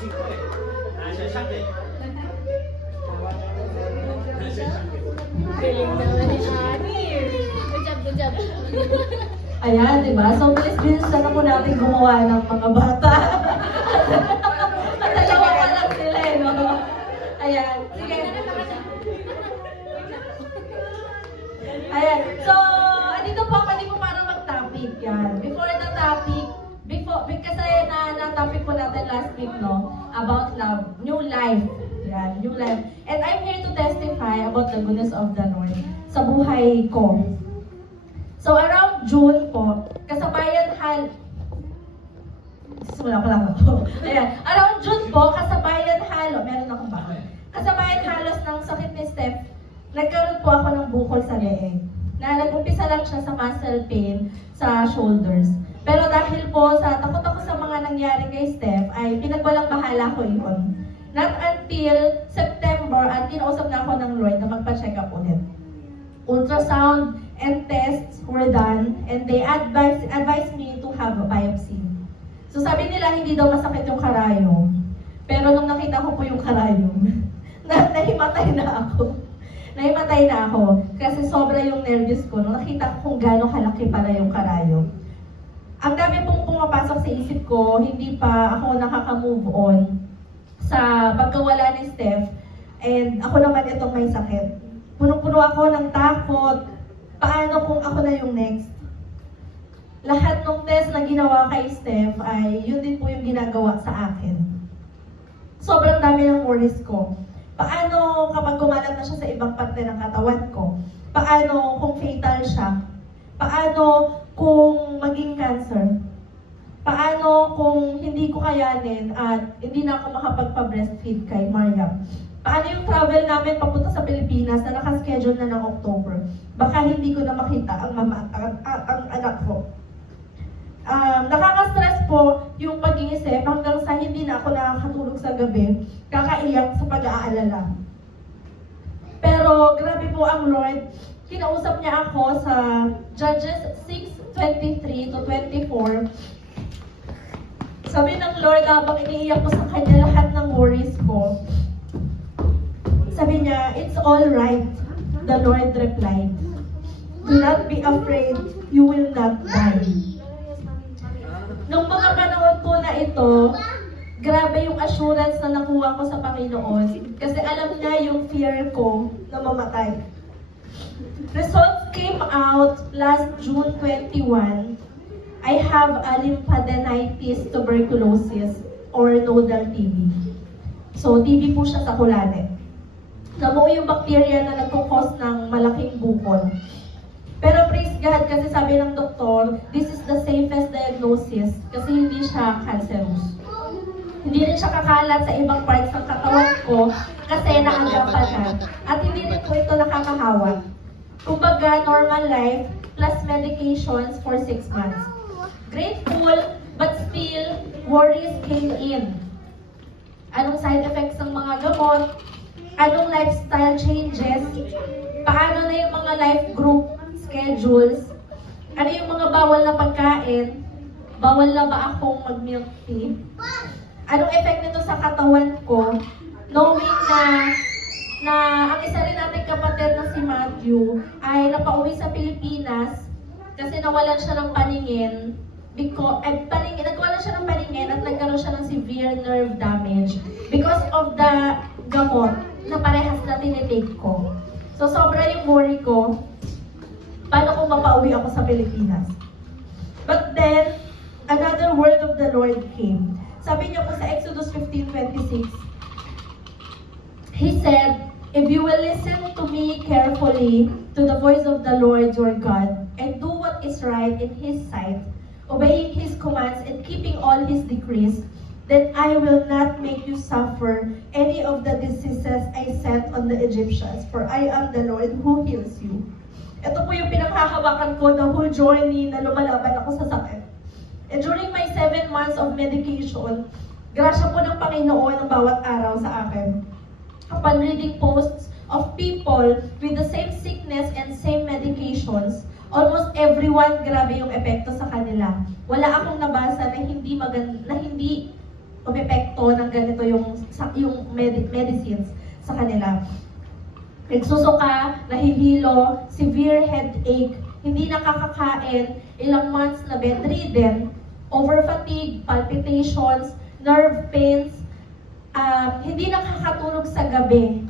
Galing naman ni Ari. Good job. Ayan, di ba? So, bilis-bilis na po natin gumawa ng mga bata. At dalawa pa lang sila, no? Ayan. Sige. Ayan. So, andito po ako, hindi po para mag-topic. Yan. Before the topic, kasi na-topic po natin last week, no? About love. New life. Yan. New life. And I'm here to testify about the goodness of the Lord sa buhay ko. So, around June po, kasabayan simula pa lang ako. Ayan. Around June po, kasabayan meron akong bahay. Kasabayan halos ng sakit ni Steph, nagkaroon po ako ng bukol sa leeg. Na nag-umpisa lang siya sa muscle pain sa shoulders. Pero dahil po sa takot ako sa mga nangyari kay Steph, ay pinagwalang bahala ko yun. Not until September, at kinausap na ako ng Lord na magpa-check up ulit. Ultrasound and tests were done, and they advised me to have a biopsy. So sabi nila hindi daw masakit yung karayom. Pero nung nakita ko po yung karayom, nahimatay na ako. Nahimatay na ako kasi sobra yung nervous ko nung nakita ko kung gaano kalaki pala yung karayom. Ang dami pong pumapasok sa isip ko, hindi pa ako nakaka-move on sa pagkawala ni Steph, and ako naman itong may sakit. Punong-puno ako ng takot. Paano kung ako na yung next? Lahat ng test na ginawa kay Steph ay yun din po yung ginagawa sa akin. Sobrang dami ng worries ko. Paano kapag kumalat na siya sa ibang parte ng katawan ko? Paano kung fatal siya? Paano kung maging cancer? Paano kung hindi ko kayanin at hindi na ako makapagpa-breastfeed kay Mariam? Paano yung travel namin papunta sa Pilipinas na nakaschedule na ng October? Baka hindi ko na makita ang anak ko. Nakaka-stress po yung pag-iisip hanggang sa hindi na ako nakakatulog sa gabi, kakaiyak sa pag-aalala. Pero grabe po ang Lord. Kinausap niya ako sa Judges 6:23 to 24. Sabi ng Lord, habang iniiyak ko sa kanya lahat ng worries ko, sabi niya, "It's all right," the Lord replied. "Do not be afraid, you will not die." Nung mga panahon po na ito, grabe yung assurance na nakuha ko sa Panginoon. Kasi alam niya yung fear ko na mamatay. Results came out last June 21. I have a lymphadenitis tuberculosis or nodal TB. So, TB po siya sa kulane. Nabuo yung bacteria na nagkukos ng malaking bukol. Pero praise God, kasi sabi ng doktor, this is the safest diagnosis kasi hindi siya cancerous. Hindi rin siya kakalat sa ibang parts ng katawan ko kasi naagapan na. At hindi rin po ito nakakahawa. Kumbaga, normal life plus medications for 6 months. Grateful, but still, worries came in. Anong side effects ng mga gamot? Anong lifestyle changes? Paano na yung mga life group schedules? Ano yung mga bawal na pagkain? Bawal na ba akong mag-milk tea? Anong effect nito sa katawan ko? Knowing na ang isa rin nating kapatid na si Matthew ay napauwi sa Pilipinas kasi nawalan siya ng paningin. Nagkawalan siya ng paningin at nagkaroon siya ng severe nerve damage because of the gamot na parehas na tinitake ko. So, sobra yung worry ko, paano kung mapauwi ako sa Pilipinas? But then, another word of the Lord came. Sabi niya po sa Exodus 15:26, He said, "If you will listen to me carefully, to the voice of the Lord your God, and do what is right in His sight, obeying His commands and keeping all His decrees, then I will not make you suffer any of the diseases I sent on the Egyptians, for I am the Lord who heals you." Ito po yung pinanghahawakan ko the whole journey na lumalaban ako sa sakit. And during my 7 months of medication, grasya po ng Panginoon ang bawat araw sa akin. Upon reading posts of people with the same sickness and same medications, almost everyone, grabe yung epekto sa kanila. Wala akong nabasa na hindi umepekto ng ganito yung medicines sa kanila. Nagsusuka, nahihilo, severe headache, hindi nakakakain, ilang months na bedridden, over fatigue, palpitations, nerve pains, hindi nakakatulog sa gabi.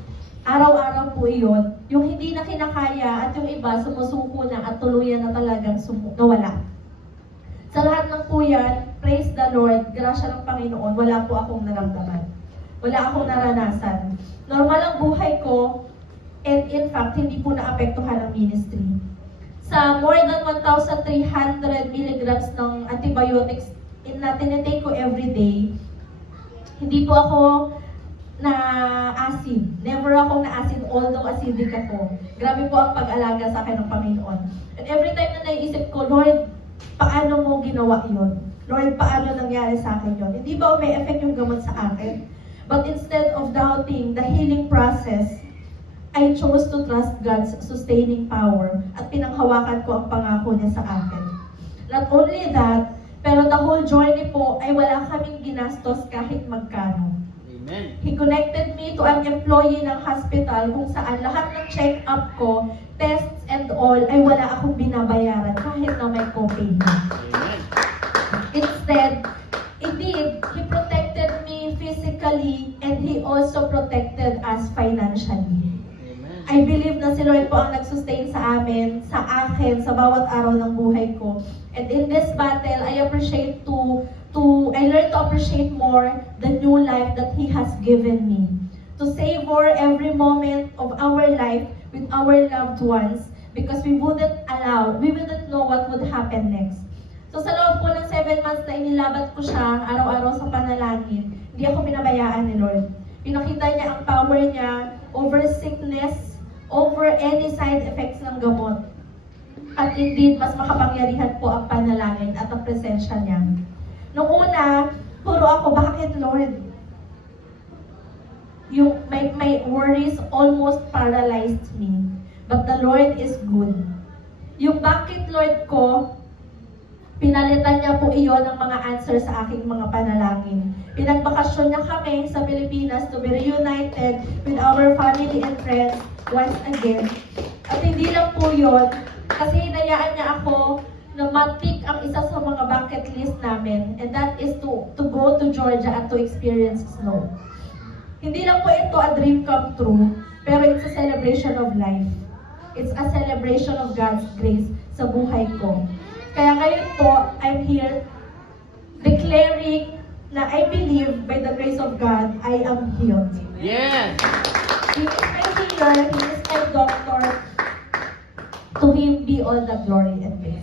Araw-araw po iyon. Yung hindi na kinakaya at yung iba sumusuko na at tuluyan na talagang nawala. Sa lahat ng po yan, praise the Lord, grasya ng Panginoon, wala po akong naramdaman. Wala akong naranasan. Normal ang buhay ko, and in fact, hindi po naapektuhan ang ministry. Sa more than 1,300 milligrams ng antibiotics na tinitake ko everyday, hindi po ako na acid. Never ako na acid, although acidic ako. Grabe po ang pag-alaga sa akin ng Panginoon. And every time na naiisip ko, Lord, paano mo ginawa yun? Lord, paano nangyari sa akin yun? Hindi ba may effect yung gamot sa akin? But instead of doubting the healing process, I chose to trust God's sustaining power at pinanghawakan ko ang pangako niya sa akin. Not only that, pero the whole journey po ay wala kaming ginastos kahit magkano. Amen. He connected me to an employee ng hospital kung saan lahat ng check-up ko, tests and all, ay wala akong binabayaran kahit na may copay na. Amen. Instead, indeed, He protected me physically and He also protected us financially. Amen. I believe na si Lord po ang nag-sustain sa amin, sa akin, sa bawat araw ng buhay ko. And in this battle, I learned to appreciate more the new life that He has given me. To savor every moment of our life with our loved ones because we wouldn't know what would happen next. So sa loob po ng 7 months na inilabat ko siya araw-araw sa panalangin, hindi ako pinabayaan ni Lord. Pinakita niya ang power niya over sickness, over any side effects ng gamot. At indeed, mas makapangyarihan po ang panalangin at ang presensya niya. Noong una, puro ako, bakit Lord? My worries almost paralyzed me. But the Lord is good. Yung bakit Lord ko, pinalitan niya po iyon ng mga answer sa aking mga panalangin. Pinagbakasyon niya kami sa Pilipinas to be reunited with our family and friends once again. At hindi lang po yun, kasi hinayaan niya ako na matik ang isa sa mga bucket list namin, and that is to go to Georgia at to experience snow. Hindi lang po ito a dream come true, pero it's a celebration of life. It's a celebration of God's grace sa buhay ko. Kaya ngayon po, I'm here declaring na I believe by the grace of God, I am healed. Yes. He is my healer, He is my doctor. To Him be all the glory and praise.